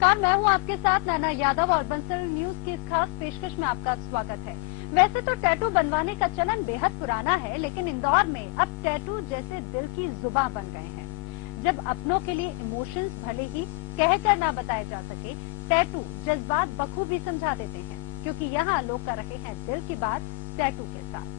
नमस्कार, मैं हूं आपके साथ नैना यादव और बंसल न्यूज की इस खास पेशकश में आपका स्वागत है। वैसे तो टैटू बनवाने का चलन बेहद पुराना है, लेकिन इंदौर में अब टैटू जैसे दिल की जुबान बन गए हैं। जब अपनों के लिए इमोशंस भले ही कहकर ना बताए जा सके, टैटू जज्बात बखूबी समझा देते हैं, क्योंकि यहाँ लोग कर रहे हैं दिल की बात टैटू के साथ।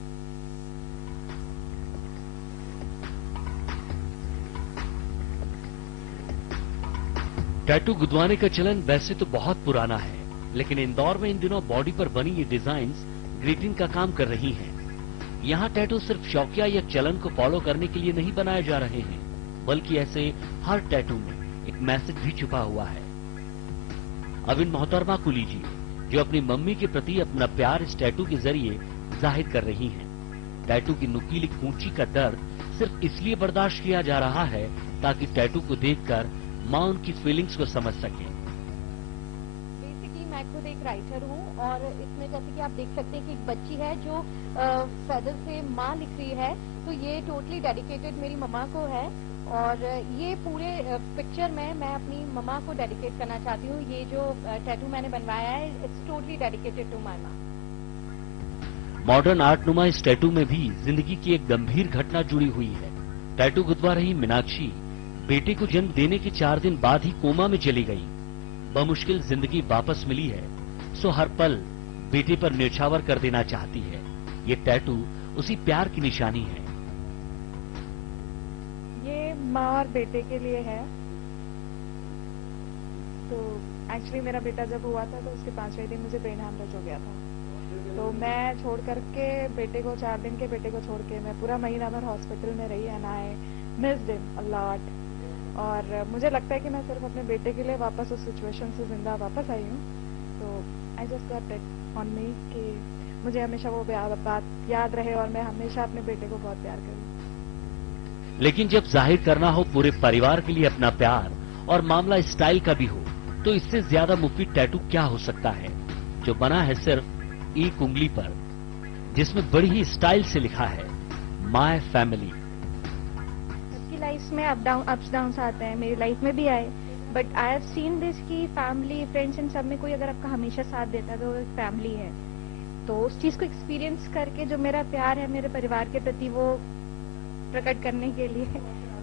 टैटू गुदवाने का चलन वैसे तो बहुत पुराना है, लेकिन इंदौर में इन दिनों बॉडी पर बनी ये डिजाइन्स ग्रीटिंग का काम कर रही हैं। यहाँ टैटू सिर्फ शौकिया या चलन को फॉलो करने के लिए नहीं बनाए जा रहे हैं, बल्कि ऐसे हर टैटू में एक मैसेज भी छुपा हुआ है। अब इन मोहतरमा को लीजिए, जो अपनी मम्मी के प्रति अपना प्यार इस टैटू के जरिए जाहिर कर रही हैं। टैटू की नुकीली कूंची का दर्द सिर्फ इसलिए बर्दाश्त किया जा रहा है ताकि टैटू को देखकर माँ उनकी फीलिंग्स को समझ सके। बेसिकली मैं खुद एक राइटर हूँ और इसमें जैसे कि आप देख सकते हैं कि एक बच्ची है जो फेदर से माँ लिख रही है, तो ये टोटली डेडिकेटेड मेरी मम्मा को है। और ये पूरे पिक्चर में मैं अपनी मम्मा को डेडिकेट करना चाहती हूँ। ये जो टैटू मैंने बनवाया है, it's totally dedicated to my maa. Modern art नुमा इस टैटू में भी जिंदगी की एक गंभीर घटना जुड़ी हुई है। टैटू गुदवा रही मीनाक्षी बेटे को जन्म देने के 4 दिन बाद ही कोमा में चली गई। बमुश्किल जिंदगी वापस मिली है, सो हर पल बेटे पर न्यौछावर कर देना चाहती है। ये टैटू उसी प्यार की निशानी है। ये माँ और बेटे के लिए है। तो एक्चुअली मेरा बेटा जब हुआ था तो उसके 5वें दिन मुझे ब्रेन हैमरेज हो गया था। तो मैं छोड़ करके बेटे को 4 दिन के बेटे को छोड़ के मैं पूरा महीना भर हॉस्पिटल में रही and I missed him a lot. और मुझे लगता है कि मैं सिर्फ अपने बेटे के लिए वापस उस सिचुएशन से जिंदा वापस आई हूँ। तो I just got it on me कि मुझे हमेशा वो बात याद रहे और मैं हमेशा अपने बेटे को बहुत प्यार करूँ। लेकिन जब जाहिर करना हो पूरे परिवार के लिए अपना प्यार और मामला स्टाइल का भी हो, तो इससे ज्यादा मुफीद टैटू क्या हो सकता है, जो बना है सिर्फ एक उंगली पर, जिसमें बड़ी ही स्टाइल से लिखा है माय फैमिली। लाइफ में अप्स डाउन आते हैं, मेरी लाइफ में भी आए, but I have seen this कि फैमिली फ्रेंड्स इन सब में कोई अगर आपका हमेशा साथ देता है तो वो एक फैमिली है। तो उस चीज को एक्सपीरियंस करके जो मेरा प्यार है मेरे परिवार के प्रति वो प्रकट करने के लिए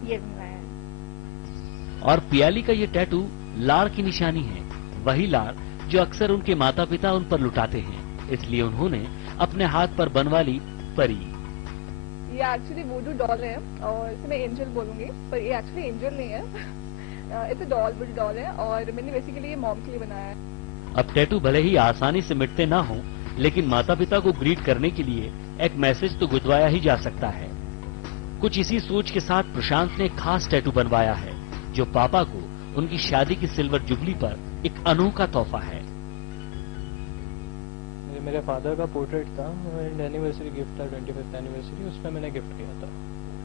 ये बनवाया है। और पियाली का ये टैटू लाड़ की निशानी है, वही लाड़ जो अक्सर उनके माता पिता उन पर लुटाते हैं, इसलिए उन्होंने अपने हाथ पर बनवा ली परी। ये एक्चुअली वुडू डॉल है और इसे मैं एंजल बोलूंगी, पर ये एक्चुअली एंजल नहीं है। इट्स अ डॉल, वुडू डॉल है और मैंने बेसिकली ये मॉम के लिए बनाया है। अब टैटू भले ही आसानी से मिटते ना हो, लेकिन माता पिता को ग्रीट करने के लिए एक मैसेज तो गुदवाया ही जा सकता है। कुछ इसी सोच के साथ प्रशांत ने एक खास टैटू बनवाया है, जो पापा को उनकी शादी की सिल्वर जुबली पर एक अनोखा तोहफा है। मेरे फादर का पोर्ट्रेट था एंड एनिवर्सरी गिफ्ट था, 25th एनिवर्सरी, उसमें मैंने गिफ्ट किया था।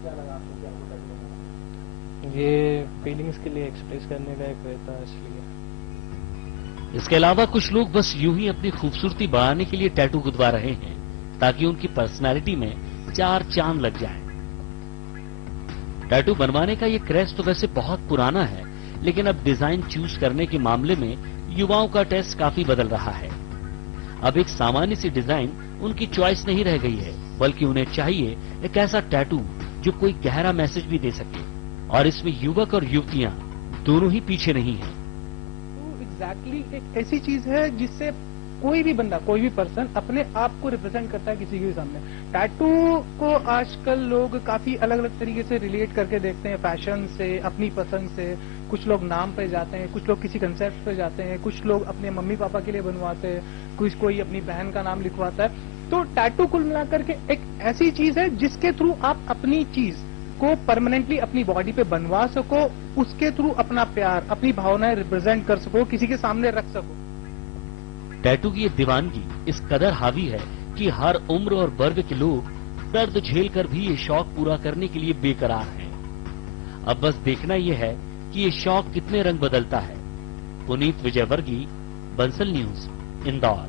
क्या लगा आपको क्या टैटू? ये फीलिंग्स के लिए एक्सप्रेस करने का एक वे था, इसलिए। इसके अलावा कुछ लोग बस यूं ही अपनी खूबसूरती बढ़ाने के लिए टैटू गुदवा रहे हैं, ताकि उनकी पर्सनैलिटी में 4 चांद लग जाएं। टैटू बनवाने का ये क्रेज तो वैसे बहुत पुराना है, लेकिन अब डिजाइन चूज करने के मामले में युवाओं का टेस्ट काफी बदल रहा है। अब एक सामान्य सी डिजाइन उनकी चॉइस नहीं रह गई है, बल्कि उन्हें चाहिए एक ऐसा टैटू जो कोई गहरा मैसेज भी दे सके, और इसमें युवक और युवतियां दोनों ही पीछे नहीं हैं। एग्जैक्टली एक ऐसी चीज है जिससे कोई भी बंदा, कोई भी पर्सन अपने आप को रिप्रेजेंट करता है किसी के सामने। टैटू को आजकल लोग काफी अलग अलग तरीके से रिलेट करके देखते हैं, फैशन से, अपनी पसंद से। कुछ लोग नाम पे जाते हैं, कुछ लोग किसी कंसेप्ट पे जाते हैं, कुछ लोग अपने मम्मी पापा के लिए बनवाते हैं, कोई अपनी बहन का नाम लिखवाता है। तो टैटू कुल मिलाकर के एक ऐसी चीज है जिसके थ्रू आप अपनी चीज को परमानेंटली अपनी बॉडी पे बनवा सको, उसके थ्रू अपना प्यार, अपनी भावनाएं रिप्रेजेंट कर सको, किसी के सामने रख सको। टैटू की ये दीवानगी इस कदर हावी है कि हर उम्र और वर्ग के लोग दर्द झेल कर भी ये शौक पूरा करने के लिए बेकरार हैं। अब बस देखना यह है कि ये शौक कितने रंग बदलता है। पुनीत विजयवर्गीय, बंसल न्यूज, इंदौर।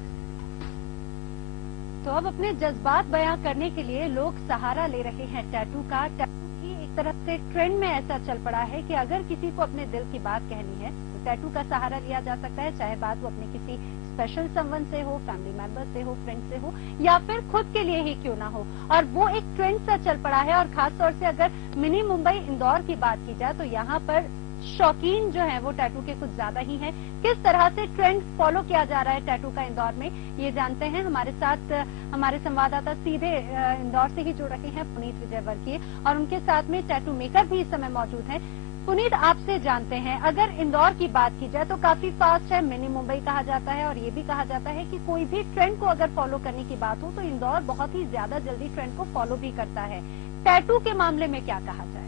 तो अब अपने जज्बात बयां करने के लिए लोग सहारा ले रहे हैं टैटू का। टैटू की एक तरफ से ट्रेंड में ऐसा चल पड़ा है कि अगर किसी को अपने दिल की बात कहनी है तो टैटू का सहारा लिया जा सकता है, चाहे बात वो अपने किसी स्पेशल समवन से हो, फैमिली मेंबर से हो, फ्रेंड से हो, या फिर खुद के लिए ही क्यों ना हो। और वो एक ट्रेंड सा चल पड़ा है। और खास तौर से अगर मिनी मुंबई इंदौर की बात की जाए तो यहाँ पर शौकीन जो है वो टैटू के कुछ ज्यादा ही हैं। किस तरह से ट्रेंड फॉलो किया जा रहा है टैटू का इंदौर में, ये जानते हैं। हमारे साथ हमारे संवाददाता सीधे इंदौर से ही जुड़ रहे हैं, पुनीत विजयवर्गीय, और उनके साथ में टैटू मेकर भी इस समय मौजूद हैं। पुनीत, आपसे जानते हैं, अगर इंदौर की बात की जाए तो काफी फास्ट है, मिनी मुंबई कहा जाता है, और ये भी कहा जाता है कि कोई भी ट्रेंड को अगर फॉलो करने की बात हो तो इंदौर बहुत ही ज्यादा जल्दी ट्रेंड को फॉलो भी करता है। टैटू के मामले में क्या कहा जाए?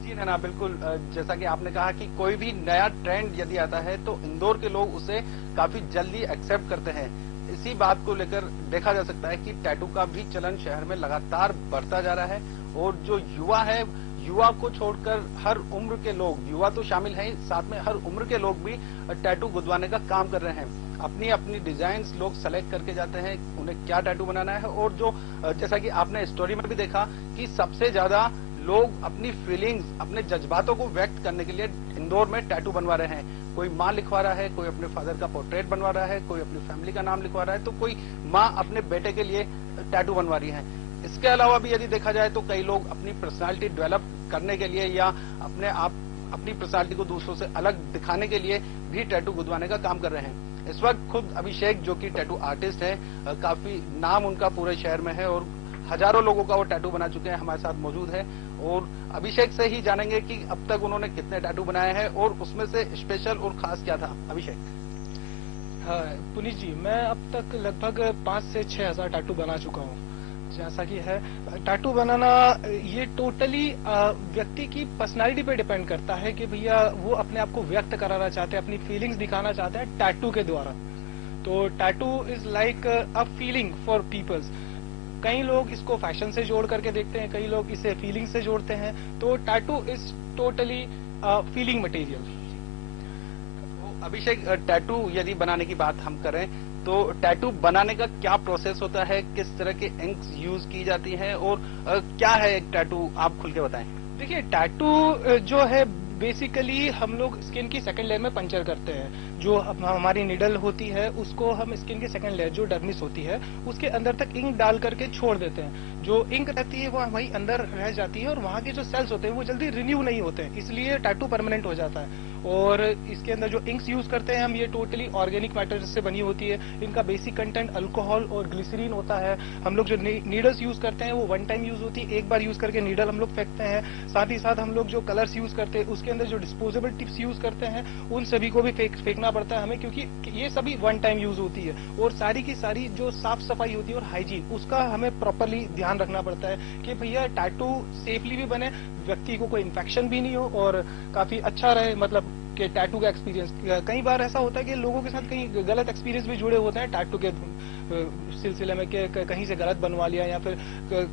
जी नैना, बिल्कुल जैसा कि आपने कहा कि कोई भी नया ट्रेंड यदि आता है तो इंदौर के लोग उसे काफी जल्दी एक्सेप्ट करते हैं। इसी बात को लेकर देखा जा सकता है कि टैटू का भी चलन शहर में लगातार बढ़ता जा रहा है। और जो युवा है, युवा को छोड़कर हर उम्र के लोग, युवा तो शामिल हैं, साथ में हर उम्र के लोग भी टैटू गुदवाने का काम कर रहे हैं। अपनी अपनी डिजाइन्स लोग सेलेक्ट करके जाते हैं, उन्हें क्या टैटू बनाना है। और जो जैसा कि आपने स्टोरी में भी देखा कि सबसे ज्यादा लोग अपनी फीलिंग्स, अपने जज्बातों को व्यक्त करने के लिए इंदौर में टैटू बनवा रहे हैं। कोई माँ लिखवा रहा है, कोई अपने फादर का पोर्ट्रेट बनवा रहा है, कोई अपनी फैमिली का नाम लिखवा रहा है, तो कोई माँ अपने बेटे के लिए टैटू बनवा रही है। इसके अलावा भी यदि देखा जाए तो कई लोग अपनी पर्सनालिटी डेवलप करने के लिए या अपनी पर्सनालिटी को दूसरों से अलग दिखाने के लिए भी टैटू गुदवाने का काम कर रहे हैं। इस वक्त खुद अभिषेक, जो कि टैटू आर्टिस्ट है, काफी नाम उनका पूरे शहर में है और हजारों लोगों का वो टैटू बना चुके हैं, हमारे साथ मौजूद है। और अभिषेक से ही जानेंगे कि अब तक उन्होंने कितने टैटू बनाए हैं और उसमें से स्पेशल और खास क्या था। अभिषेक। हाँ पुनीत जी, मैं अब तक लगभग 5 से 6 हजार टैटू बना चुका हूँ। जैसा कि है, टैटू बनाना ये टोटली व्यक्ति की पर्सनालिटी पे डिपेंड करता है कि भैया वो अपने आप को व्यक्त कराना चाहते हैं, अपनी फीलिंग्स दिखाना चाहते हैं टैटू के द्वारा। तो tattoo is like a feeling for peoples. कई लोग इसको फैशन से जोड़ करके देखते हैं, कई लोग इसे फीलिंग से जोड़ते हैं। तो tattoo is totally feeling material. Abhishek, tattoo यदि बनाने की बात हम करें तो टैटू बनाने का क्या प्रोसेस होता है, किस तरह के इंक्स यूज की जाती हैं और क्या है एक टैटू, आप खुल के बताएं। देखिए, टैटू जो है बेसिकली हम लोग स्किन की सेकंड लेयर में पंचर करते हैं। जो हमारी निडल होती है उसको हम स्किन की सेकंड लेयर, जो डर्मिस होती है, उसके अंदर तक इंक डाल करके छोड़ देते हैं। जो इंक रहती है वो वहीं अंदर रह जाती है और वहां के जो सेल्स होते हैं वो जल्दी रिन्यू नहीं होते हैं, इसलिए टैटू परमानेंट हो जाता है। और इसके अंदर जो इंक्स यूज करते हैं हम, ये टोटली ऑर्गेनिक मैटर से बनी होती है। इनका बेसिक कंटेंट अल्कोहल और ग्लिसरीन होता है। हम लोग जो नीडल्स यूज करते हैं वो वन टाइम यूज होती है, एक बार यूज करके नीडल हम लोग फेंकते हैं। साथ ही साथ हम लोग जो कलर्स यूज करते हैं उसके अंदर जो डिस्पोजेबल टिप्स यूज करते हैं उन सभी को भी फेंकना पड़ता है हमें, क्योंकि ये सभी वन टाइम यूज होती है। और सारी की सारी जो साफ सफाई होती है और हाइजीन, उसका हमें प्रॉपरली ध्यान रखना पड़ता है कि भैया टैटू सेफली भी बने, व्यक्ति को कोई इन्फेक्शन भी नहीं हो और काफी अच्छा रहे, मतलब कि टैटू का एक्सपीरियंस। कई बार ऐसा होता है कि लोगों के साथ कहीं गलत एक्सपीरियंस भी जुड़े होते हैं टैटू के सिलसिले में, कि कहीं से गलत बनवा लिया या फिर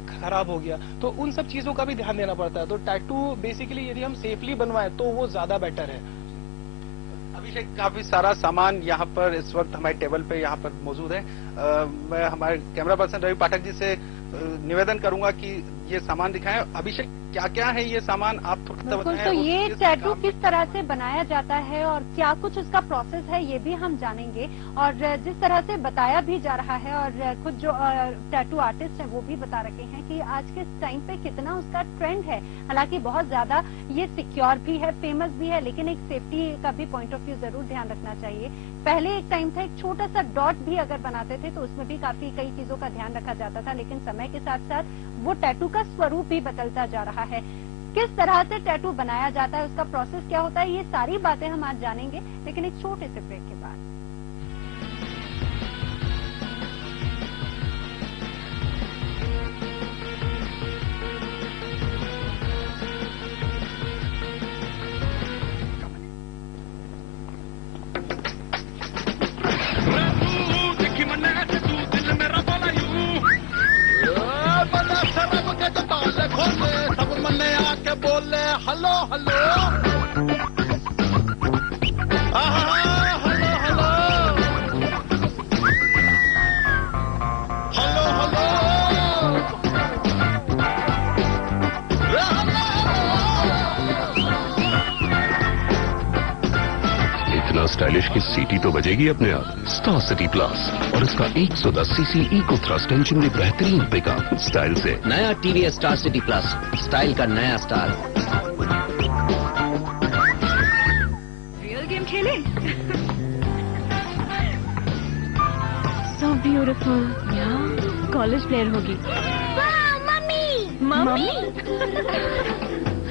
खराब हो गया, तो उन सब चीजों का भी ध्यान देना पड़ता है। तो टैटू बेसिकली यदि हम सेफली बनवाएं तो वो ज्यादा बेटर है। अभिषेक, काफी सारा सामान यहाँ पर इस वक्त हमारे टेबल पे यहाँ पर मौजूद है। मैं हमारे कैमरा पर्सन रवि पाठक जी से निवेदन करूंगा कि ये सामान दिखाएं। अभिषेक, क्या क्या है ये सामान, आप थोड़ा बताएं। बताएं। तो ये टैटू किस तरह से बनाया जाता है और क्या कुछ उसका प्रोसेस है, ये भी हम जानेंगे। और जिस तरह से बताया भी जा रहा है और खुद जो टैटू आर्टिस्ट है वो भी बता रहे हैं कि आज के टाइम पे कितना उसका ट्रेंड है। हालांकि बहुत ज्यादा ये सिक्योर भी है, फेमस भी है, लेकिन एक सेफ्टी का भी पॉइंट ऑफ व्यू जरूर ध्यान रखना चाहिए। पहले एक टाइम था, एक छोटा सा डॉट भी अगर बनाते थे तो उसमें भी काफी कई चीजों का ध्यान रखा जाता था, लेकिन समय के साथ साथ वो टैटू का स्वरूप भी बदलता जा रहा है। किस तरह से टैटू बनाया जाता है, उसका प्रोसेस क्या होता है, ये सारी बातें हम आज जानेंगे, लेकिन एक छोटे से ब्रेक के बाद। Hello hello hello hello stylish की सीटी तो बजेगी अपने आप। स्टार सिटी प्लस और इसका 110 सीसी इको थ्रस्ट इंजन में बेहतरीन पिकअप स्टाइल से। नया TVS star city plus, style का नया स्टार। रियल गेम खेले? So beautiful. Yeah, college player होगी। मम्मी मम्मी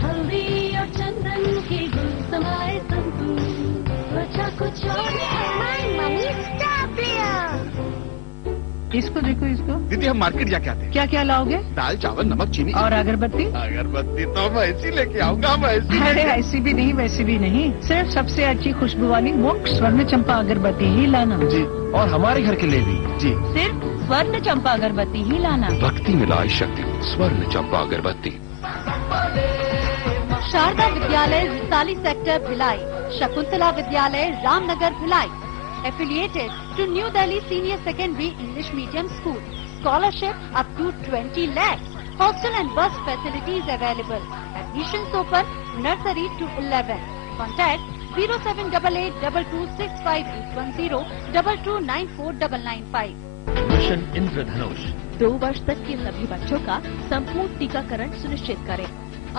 हल्दी और चंदन के गुल समाए त्वचा कुछ और मम्मी स्टार प्लेयर। इसको देखो, इसको। दीदी हम मार्केट जाके आते हैं। क्या क्या लाओगे? दाल, चावल, नमक, चीनी और अगरबत्ती? अगरबत्ती तो मैं ऐसी लेके आऊंगा, मैं ऐसी। अरे ऐसी भी नहीं, वैसी भी नहीं, सिर्फ सबसे अच्छी खुशबू वाली मुफ्त स्वर्ण चंपा अगरबत्ती ही लाना जी। और हमारे घर के लिए भी जी। सिर्फ स्वर्ण चंपा अगरबत्ती ही लाना। भक्ति मिलाई शक्ति, स्वर्ण चंपा अगरबत्ती। शारदा विद्यालय रिसाली सेक्टर भिलाई, शकुंतला विद्यालय Ramnagar Bhilai, affiliated to New Delhi Senior Secondary English Medium School. Scholarship up to 20 lakhs. Hostel and bus facilities available. Admissions open nursery to 11. Contact 07882265810 22949995. Mission इंद्रधनुष। 2 वर्ष तक के सभी बच्चों का संपूर्ण टीकाकरण सुनिश्चित करें।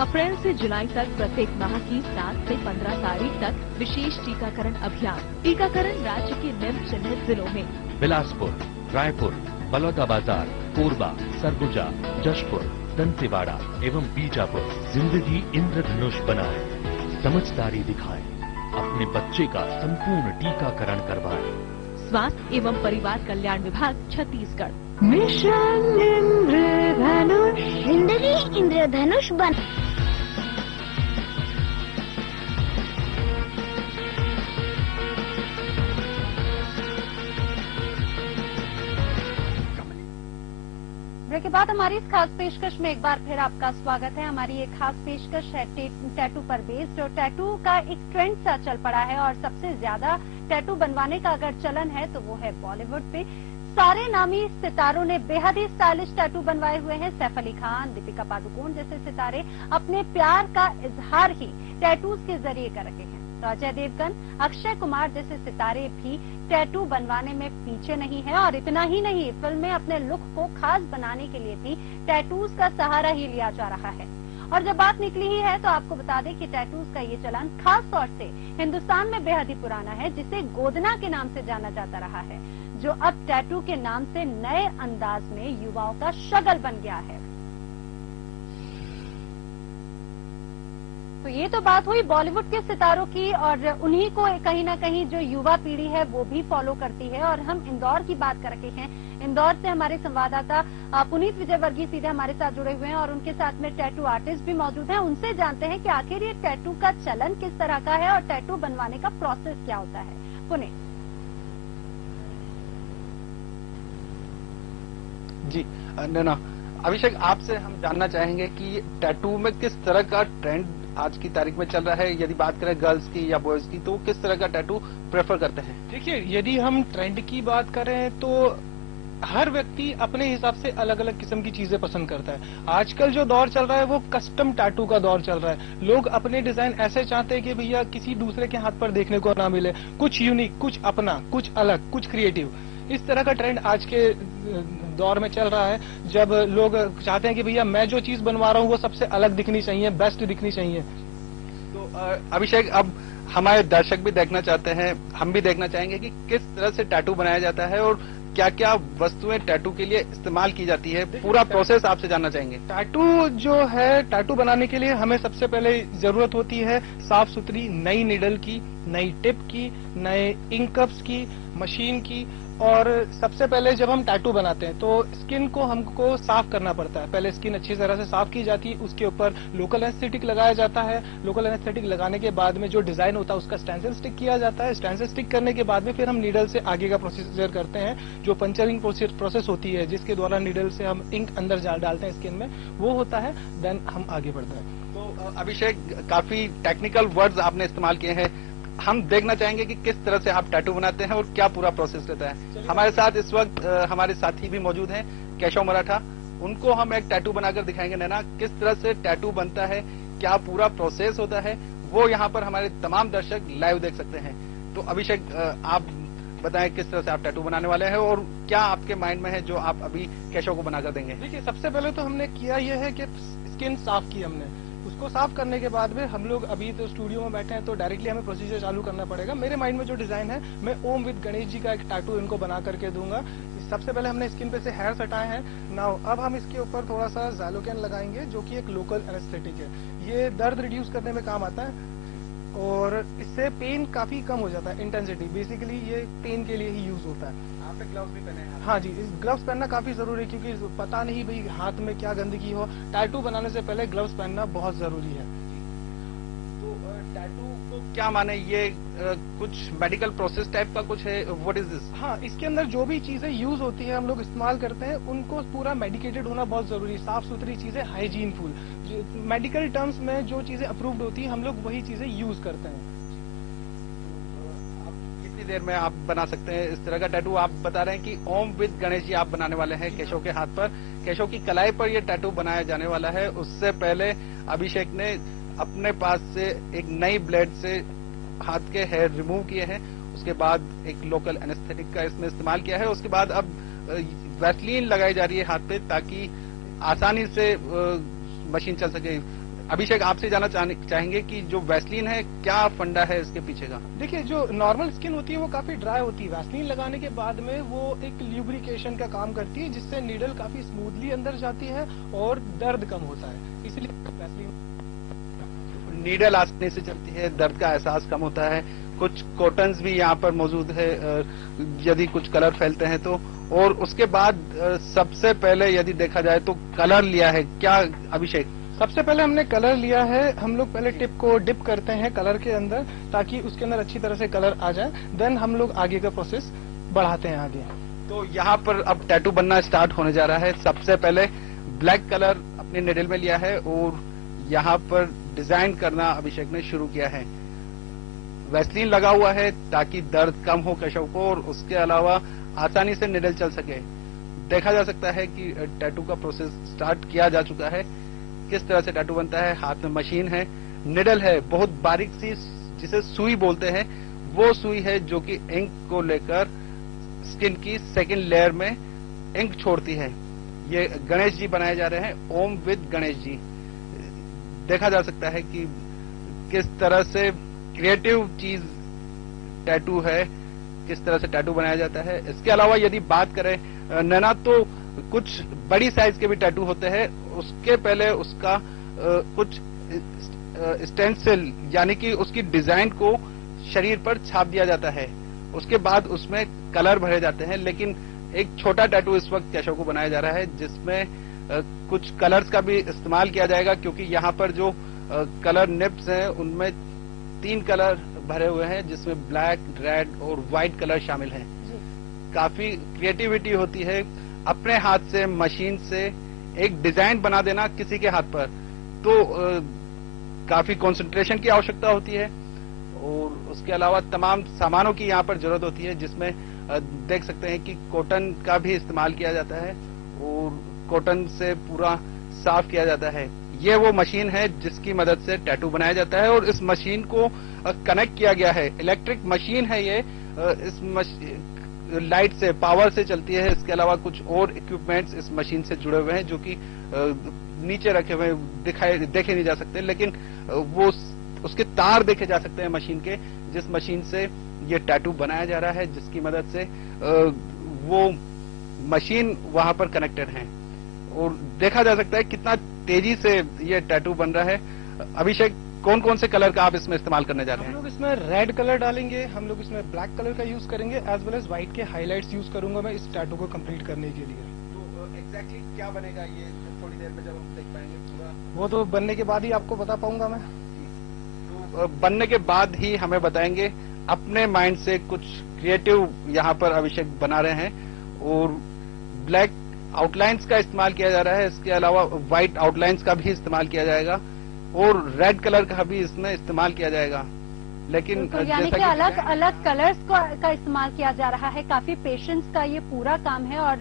अप्रैल से जुलाई तक प्रत्येक माह की 7 से 15 तारीख तक विशेष टीकाकरण अभियान। टीकाकरण राज्य के निम्न चिन्हित जिलों में बिलासपुर, रायपुर, बलौदाबाजार, कोरबा, सरगुजा, जशपुर, दंतेवाड़ा एवं बीजापुर। जिंदगी इंद्रधनुष बनाए, समझदारी दिखाए, अपने बच्चे का संपूर्ण टीकाकरण करवाएं। स्वास्थ्य एवं परिवार कल्याण विभाग, छत्तीसगढ़। मिशन इंद्रधनुष, जिंदगी इंद्रधनुष बन। ब्रेक के बाद हमारी इस खास पेशकश में एक बार फिर आपका स्वागत है। हमारी ये खास पेशकश है टैटू पर बेस्ड, और टैटू का एक ट्रेंड सा चल पड़ा है और सबसे ज्यादा टैटू बनवाने का अगर चलन है तो वो है बॉलीवुड पे। सारे नामी सितारों ने बेहद ही स्टाइलिश टैटू बनवाए हुए हैं। सैफ अली खान, दीपिका पादुकोण जैसे सितारे अपने प्यार का इजहार ही टैटूज के जरिए कर रहे हैं। तो अजय देवगन, अक्षय कुमार जैसे सितारे भी टैटू बनवाने में पीछे नहीं है। और इतना ही नहीं, फिल्म में अपने लुक को खास बनाने के लिए भी टैटूज का सहारा ही लिया जा रहा है। और जब बात निकली ही है तो आपको बता दें कि टैटूज का ये चलन खास तौर से हिंदुस्तान में बेहद ही पुराना है, जिसे गोदना के नाम से जाना जाता रहा है, जो अब टैटू के नाम से नए अंदाज में युवाओं का शगल बन गया है। तो ये तो बात हुई बॉलीवुड के सितारों की, और उन्हीं को कहीं ना कहीं जो युवा पीढ़ी है वो भी फॉलो करती है। और हम इंदौर की बात कर रहे हैं। इंदौर से हमारे संवाददाता पुनीत विजयवर्गीय सीधे हमारे साथ जुड़े हुए हैं और उनके साथ में टैटू आर्टिस्ट भी मौजूद हैं। उनसे जानते हैं कि आखिर ये टैटू का चलन किस तरह का है और टैटू बनवाने का प्रोसेस क्या होता है। पुनीत जी। नैना, अभिषेक, आपसे हम जानना चाहेंगे कि टैटू में किस तरह का ट्रेंड आज की तारीख में चल रहा है। यदि बात करें गर्ल्स की या बॉयज की, तो किस तरह का टैटू प्रेफर करते हैं? देखिए, यदि हम ट्रेंड की बात करें तो हर व्यक्ति अपने हिसाब से अलग अलग किस्म की चीजें पसंद करता है। आजकल जो दौर चल रहा है वो कस्टम टैटू का दौर चल रहा है। लोग अपने डिजाइन ऐसे चाहते हैं कि भैया किसी दूसरे के हाथ पर देखने को ना मिले, कुछ यूनिक, कुछ अपना, कुछ अलग, कुछ क्रिएटिव। इस तरह का ट्रेंड आज के दौर में चल रहा है, जब लोग चाहते हैं कि भैया मैं जो चीज बनवा रहा हूँ वो सबसे अलग दिखनी चाहिए, बेस्ट दिखनी चाहिए। तो अभिषेक, अब हमारे दर्शक भी देखना चाहते हैं, हम भी देखना चाहेंगे कि किस तरह से टैटू बनाया जाता है और क्या क्या वस्तुएं टैटू के लिए इस्तेमाल की जाती है। पूरा प्रोसेस आपसे जानना चाहेंगे। टैटू जो है, टैटू बनाने के लिए हमें सबसे पहले जरूरत होती है साफ सुथरी नई निडल की, नई टिप की, नए इंक कप्स की, मशीन की। और सबसे पहले जब हम टैटू बनाते हैं तो स्किन को हमको साफ करना पड़ता है। पहले स्किन अच्छी तरह से साफ की जाती है, उसके ऊपर लोकल एनेस्थेटिक लगाया जाता है। लोकल एनेस्थेटिक लगाने के बाद में जो डिजाइन होता है उसका स्टेंसिल स्टिक किया जाता है। स्टेंसिल स्टिक करने के बाद में फिर हम नीडल से आगे का प्रोसीजर करते हैं, जो पंचरिंग प्रोसेस होती है, जिसके द्वारा नीडल से हम इंक अंदर डालते हैं स्किन में, वो होता है। देन हम आगे बढ़ते हैं। तो अभिषेक, काफी टेक्निकल वर्ड्स आपने इस्तेमाल किए हैं। हम देखना चाहेंगे कि किस तरह से आप टैटू बनाते हैं और क्या पूरा प्रोसेस रहता है। हमारे साथ इस वक्त हमारे साथी भी मौजूद हैं, केशव मराठा। उनको हम एक टैटू बनाकर दिखाएंगे। नैना, किस तरह से टैटू बनता है, क्या पूरा प्रोसेस होता है, वो यहाँ पर हमारे तमाम दर्शक लाइव देख सकते हैं। तो अभिषेक, आप बताएं किस तरह से आप टैटू बनाने वाले हैं और क्या आपके माइंड में है जो आप अभी केशव को बनाकर देंगे? देखिए, सबसे पहले तो हमने किया यह है कि स्किन साफ की हमने। उसको साफ करने के बाद में हम लोग अभी तो स्टूडियो में बैठे हैं, तो डायरेक्टली हमें प्रोसीजर चालू करना पड़ेगा। मेरे माइंड में जो डिजाइन है, मैं ओम विद गणेश जी का एक टैटू इनको बना करके दूंगा। सबसे पहले हमने स्किन पे से हेयर्स हटाए हैं। नाउ अब हम इसके ऊपर थोड़ा सा ज़ैलोकेन लगाएंगे, जो कि एक लोकल एनेस्थेटिक है। ये दर्द रिड्यूस करने में काम आता है और इससे पेन काफी कम हो जाता है, इंटेंसिटी। बेसिकली ये पेन के लिए ही यूज होता है। आपने ग्लव्स भी पहने हैं? हाँ जी, ग्लव्स पहनना काफी जरूरी है, क्योंकि पता नहीं भाई हाथ में क्या गंदगी हो। टैटू बनाने से पहले ग्लव्स पहनना बहुत जरूरी है। तो टैटू को क्या माने, ये कुछ मेडिकल प्रोसेस टाइप का कुछ है? What is this? हाँ, इसके अंदर जो भी चीजें यूज होती है, हम लोग इस्तेमाल करते हैं, उनको पूरा मेडिकेटेड होना बहुत जरूरी है। साफ सुथरी चीजें, हाइजीन फुल। मेडिकल टर्म्स में जो चीजें अप्रूव्ड होती है, हम लोग वही चीजें यूज करते हैं। कितनी देर में आप बना सकते हैं इस तरह का टैटू? आप बता रहे हैं कि ओम विद गणेश जी आप बनाने वाले हैं केशव के हाथ पर। केशव की कलाई पर ये टैटू बनाया जाने वाला है। उससे पहले अभिषेक ने अपने पास से एक नई ब्लेड से हाथ के हेयर रिमूव किए हैं। उसके बाद एक लोकल एनेस्थेटिक का इसमें इस्तेमाल किया है। उसके बाद अब वैसलीन लगाई जा रही है हाथ पे, ताकि आसानी से मशीन चल सके। अभिषेक, आपसे जानना चाहेंगे कि जो वैसलीन है, क्या फंडा है इसके पीछे का? देखिए, जो नॉर्मल स्किन होती है वो काफी ड्राई होती है। वैसलीन लगाने के बाद में वो एक ल्यूब्रिकेशन का काम करती है, जिससे नीडल काफी स्मूथली अंदर जाती है और दर्द कम होता है। इसलिए वैसलीन नीडल आसानी से चलती है, दर्द का एहसास कम होता है। कुछ कॉटन्स भी यहाँ पर मौजूद है यदि कुछ कलर फैलते हैं तो। और उसके बाद सबसे पहले यदि देखा जाए तो कलर लिया है क्या अभिषेक? सबसे पहले हमने कलर लिया है। हम लोग पहले टिप को डिप करते हैं कलर के अंदर, ताकि उसके अंदर अच्छी तरह से कलर आ जाए। देन हम लोग आगे का प्रोसेस बढ़ाते हैं आगे। तो यहाँ पर अब टैटू बनना स्टार्ट होने जा रहा है। सबसे पहले ब्लैक कलर अपने निडल में लिया है और यहाँ पर डिजाइन करना अभिषेक ने शुरू किया है। वैसलीन लगा हुआ है ताकि दर्द कम हो केशव को, और उसके अलावा आसानी से निडल चल सके। देखा जा सकता है कि टैटू का प्रोसेस स्टार्ट किया जा चुका है। किस तरह से टैटू बनता है, हाथ में मशीन है, निडल है, बहुत बारीक सी जिसे सुई बोलते हैं, वो सुई है जो कि इंक को लेकर स्किन की सेकंड लेयर में इंक छोड़ती है। ये गणेश जी बनाए जा रहे हैं, ओम विद गणेश जी। देखा जा सकता है कि किस तरह से क्रिएटिव चीज टैटू है, किस तरह से टैटू बनाया जाता है। इसके अलावा यदि बात करें नैना, तो कुछ बड़ी साइज के भी टैटू होते हैं। उसके पहले उसका कुछ स्टेंसिल यानी कि उसकी डिजाइन को शरीर पर छाप दिया जाता है। उसके बाद उसमें कलर भरे जाते हैं। लेकिन एक छोटा टैटू इस वक्त केशव को बनाया जा रहा है, जिसमें कुछ कलर्स का भी इस्तेमाल किया जाएगा, क्योंकि यहाँ पर जो कलर निप्स हैं उनमें 3 कलर भरे हुए हैं, जिसमें ब्लैक, रेड और व्हाइट कलर शामिल हैं। काफी क्रिएटिविटी होती है अपने हाथ से मशीन से एक डिजाइन बना देना किसी के हाथ पर, तो काफी कंसंट्रेशन की आवश्यकता होती है। और उसके अलावा तमाम सामानों की यहाँ पर जरूरत होती है, जिसमें देख सकते हैं कि कॉटन का भी इस्तेमाल किया जाता है और कॉटन से पूरा साफ किया जाता है। ये वो मशीन है जिसकी मदद से टैटू बनाया जाता है, और इस मशीन को कनेक्ट किया गया है। इलेक्ट्रिक मशीन है ये, इस लाइट से, पावर से चलती है। इसके अलावा कुछ और इक्विपमेंट्स इस मशीन से जुड़े हुए हैं, जो कि नीचे रखे हुए देखे नहीं जा सकते, लेकिन वो उसके तार देखे जा सकते हैं मशीन के, जिस मशीन से ये टैटू बनाया जा रहा है, जिसकी मदद से वो मशीन वहां पर कनेक्टेड है। और देखा जा सकता है कितना तेजी से ये टैटू बन रहा है। अभिषेक, कौन कौन से कलर का आप इसमें इस्तेमाल करने जा रहे हैं? हम लोग इसमें रेड कलर डालेंगे, हम लोग इसमें ब्लैक कलर का यूज करेंगे, एज वेल एज व्हाइट के हाइलाइट्स यूज करूंगा मैं इस टैटू को कंप्लीट करने के लिए। तो एग्जैक्टली क्या बनेगा ये थोड़ी देर में जब हम देख पाएंगे पूरा? वो तो बनने के बाद ही आपको बता पाऊंगा मैं। तो बनने के बाद ही हमें बताएंगे। अपने माइंड से कुछ क्रिएटिव यहाँ पर अभिषेक बना रहे हैं, और ब्लैक आउटलाइंस का इस्तेमाल किया जा रहा है। इसके अलावा व्हाइट आउटलाइंस का भी इस्तेमाल किया जाएगा, और रेड कलर का भी इसमें इस्तेमाल किया जाएगा। लेकिन तो यानी कि अलग अलग कलर्स का इस्तेमाल किया जा रहा है। काफी पेशेंस का ये पूरा काम है, और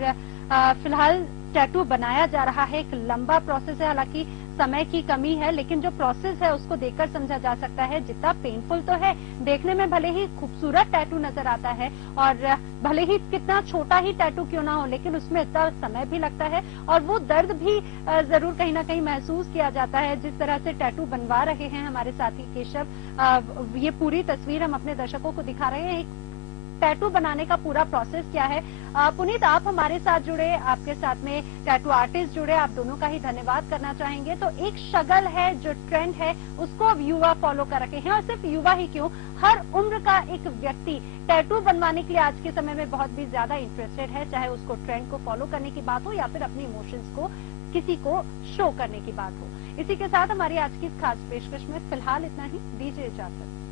फिलहाल टैटू बनाया जा रहा है। एक लंबा प्रोसेस है, हालांकि समय की कमी है, लेकिन जो प्रोसेस है उसको देखकर समझा जा सकता है जितना पेनफुल तो है। देखने में भले ही खूबसूरत टैटू नजर आता है और भले ही कितना छोटा ही टैटू क्यों ना हो, लेकिन उसमें इतना समय भी लगता है और वो दर्द भी जरूर कहीं ना कहीं महसूस किया जाता है। जिस तरह से टैटू बनवा रहे हैं हमारे साथी केशव, ये पूरी तस्वीर हम अपने दर्शकों को दिखा रहे हैं। एक टैटू बनाने का पूरा प्रोसेस क्या है। पुनीत, आप हमारे साथ जुड़े, आपके साथ में टैटू आर्टिस्ट जुड़े, आप दोनों का ही धन्यवाद करना चाहेंगे। तो एक शगल है, जो ट्रेंड है उसको अब युवा फॉलो कर रखे हैं, और सिर्फ युवा ही क्यों, हर उम्र का एक व्यक्ति टैटू बनवाने के लिए आज के समय में बहुत भी ज्यादा इंटरेस्टेड है, चाहे उसको ट्रेंड को फॉलो करने की बात हो या फिर अपनी इमोशंस को किसी को शो करने की बात हो। इसी के साथ हमारी आज की इस खास पेशकश में फिलहाल इतना ही। दीजिए इजाजत।